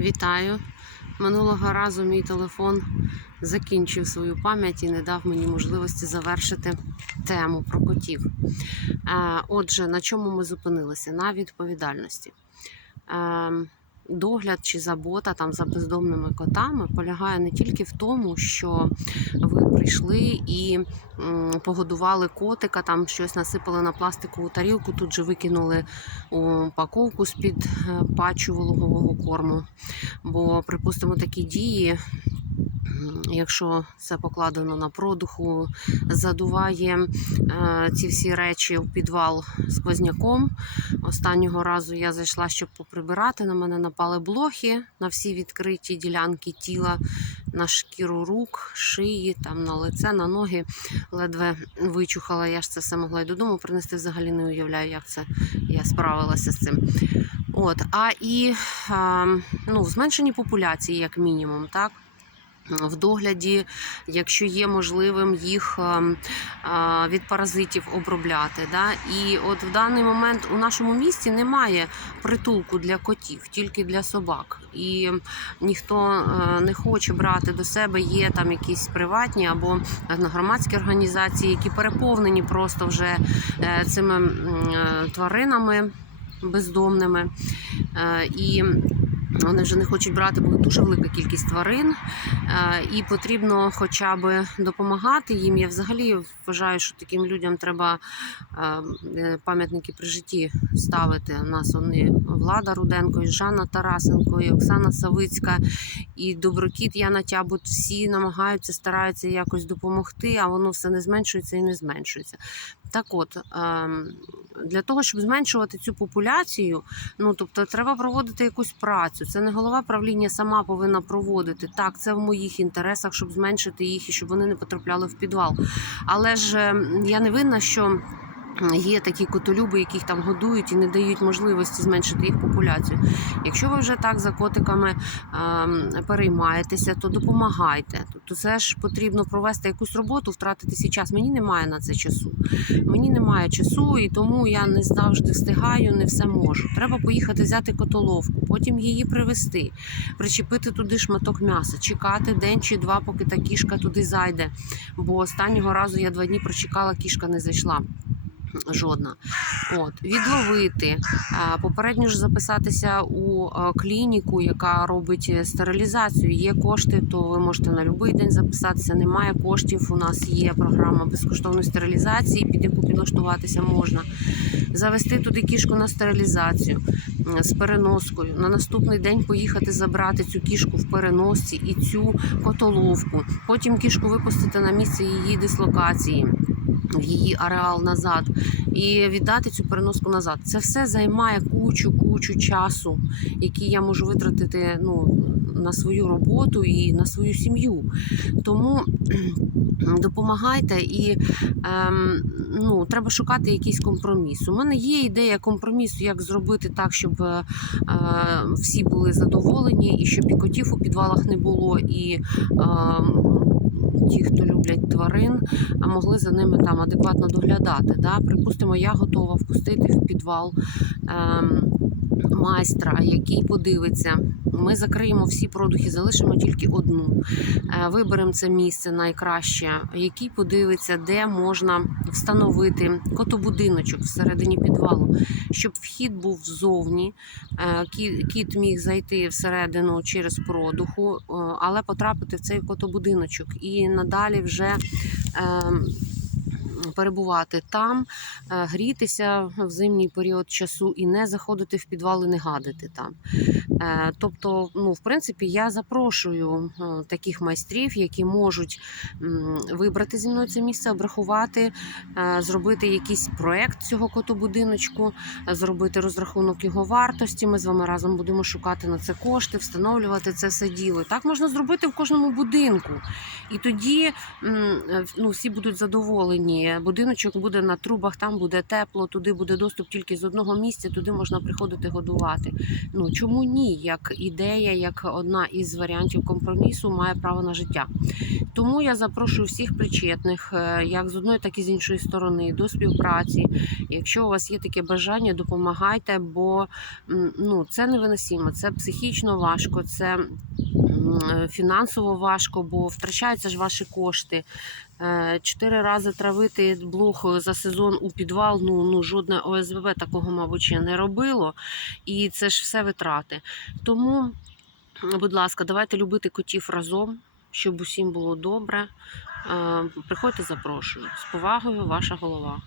Вітаю. Минулого разу мій телефон закінчив свою пам'ять і не дав мені можливості завершити тему про котів. Е, Отже, на чому ми зупинилися? На відповідальності. Е, Догляд чи забота там за бездомними котами полягає не тільки в тому, що ви прийшли і погодували котика, там щось насипали на пластикову тарілку, тут же викинули у паковку з-під пачу вологового корму. Бо, припустимо, такі дії, якщо це покладено на продуху, задуває е, ці всі речі в підвал сквозняком. Останнього разу я зайшла, щоб поприбирати. На мене напали блохи на всі відкриті ділянки тіла, на шкіру рук, шиї, там на лице, на ноги. Ледве вичухала. Я ж це все могла й додому принести. Взагалі не уявляю, як це я справилася з цим. От, а і а, ну, в зменшенні популяції, як мінімум, так. В догляді, якщо є можливим їх ем, від паразитів обробляти. І от в даний момент у нашому місті немає притулку для котів, тільки для собак. І ніхто е, не хоче брати до себе. Є там якісь приватні або громадські організації, які переповнені просто вже е, цими е, тваринами бездомними. І вони вже не хочуть брати, бо дуже велика кількість тварин, Е, і потрібно хоча б допомагати їм. Я взагалі вважаю, що таким людям треба е, е, пам'ятники при житті ставити. У нас вони Влада Руденко, і Жанна Тарасенко, і Оксана Савицька, і Доброкіт Яна Тябут. Всі намагаються, стараються якось допомогти, а воно все не зменшується і не зменшується. Так от, ем, для того, щоб зменшувати цю популяцію, ну тобто треба проводити якусь працю. Це не голова правління сама повинна проводити. Так, це в моїх інтересах, щоб зменшити їх і щоб вони не потрапляли в підвал. Але ж ем, я не винна, що. Є такі котолюби, яких там годують і не дають можливості зменшити їх популяцію. Якщо ви вже так за котиками ем, переймаєтеся, то допомагайте. Тобто це ж потрібно провести якусь роботу, втратити свій час. Мені немає на це часу. Мені немає часу, і тому я не завжди встигаю, не все можу. Треба поїхати взяти котоловку, потім її привезти, причепити туди шматок м'яса, чекати день чи два, поки та кішка туди зайде. Бо останнього разу я два дні прочекала, кішка не зайшла. Жодна. От, відловити, попередньо ж записатися у клініку, яка робить е, стерилізацію. Є кошти, то ви можете на будь-який день записатися. Немає коштів. У нас є програма безкоштовної стерилізації, під яку підлаштуватися можна. Завести туди кішку на стерилізацію з переноскою. На наступний день поїхати забрати цю кішку в переносці і цю котоловку. Потім кішку випустити на місце її дислокації в її ареал назад і віддати цю переноску назад. Це все займає кучу кучу часу, який я можу витратити ну, на свою роботу і на свою сім'ю. Тому допомагайте і ем, ну, треба шукати якийсь компроміс. У мене є ідея компромісу, як зробити так, щоб е, всі були задоволені, і щоб і котів у підвалах не було, і ем, ті, хто люблять тварин, а могли за ними там адекватно доглядати. Да? Припустимо, я готова впустити в підвал ем, майстра, який подивиться. Ми закриємо всі продухи, залишимо тільки одну. Е, Виберемо це місце найкраще, який подивиться, де можна встановити котобудиночок всередині підвалу, щоб вхід був ззовні. Е, Кіт міг зайти всередину через продуху, е, але потрапити в цей котобудиночок і надалі вже. Перебувати там, е, грітися в зимній період часу і не заходити в підвал і не гадити там. Е, Тобто, ну, в принципі, я запрошую е, таких майстрів, які можуть вибрати зі мною це місце, обрахувати, зробити якийсь проект цього котобудиночку, зробити розрахунок його вартості. Ми з вами разом будемо шукати на це кошти, встановлювати це все діло. Так можна зробити в кожному будинку. І тоді ну, всі будуть задоволені будиночок буде на трубах, там буде тепло, туди буде доступ тільки з одного місця, туди можна приходити годувати. Ну чому ні? Як ідея, як одна із варіантів компромісу має право на життя. Тому я запрошую всіх причетних, е, як з одної, так і з іншої сторони, до співпраці. Якщо у вас є таке бажання, допомагайте, бо ну, це невиносимо, це психічно важко, це е, фінансово важко, бо втрачаються ж ваші кошти. Е, Чотири рази травити блох за сезон у підвал. Ну, ну жодне ОСВВ такого, мабуть, ще не робило. І це ж все витрати. Тому, будь ласка, давайте любити котів разом, щоб усім було добре. Е, Приходьте, запрошую. З повагою, ваша голова.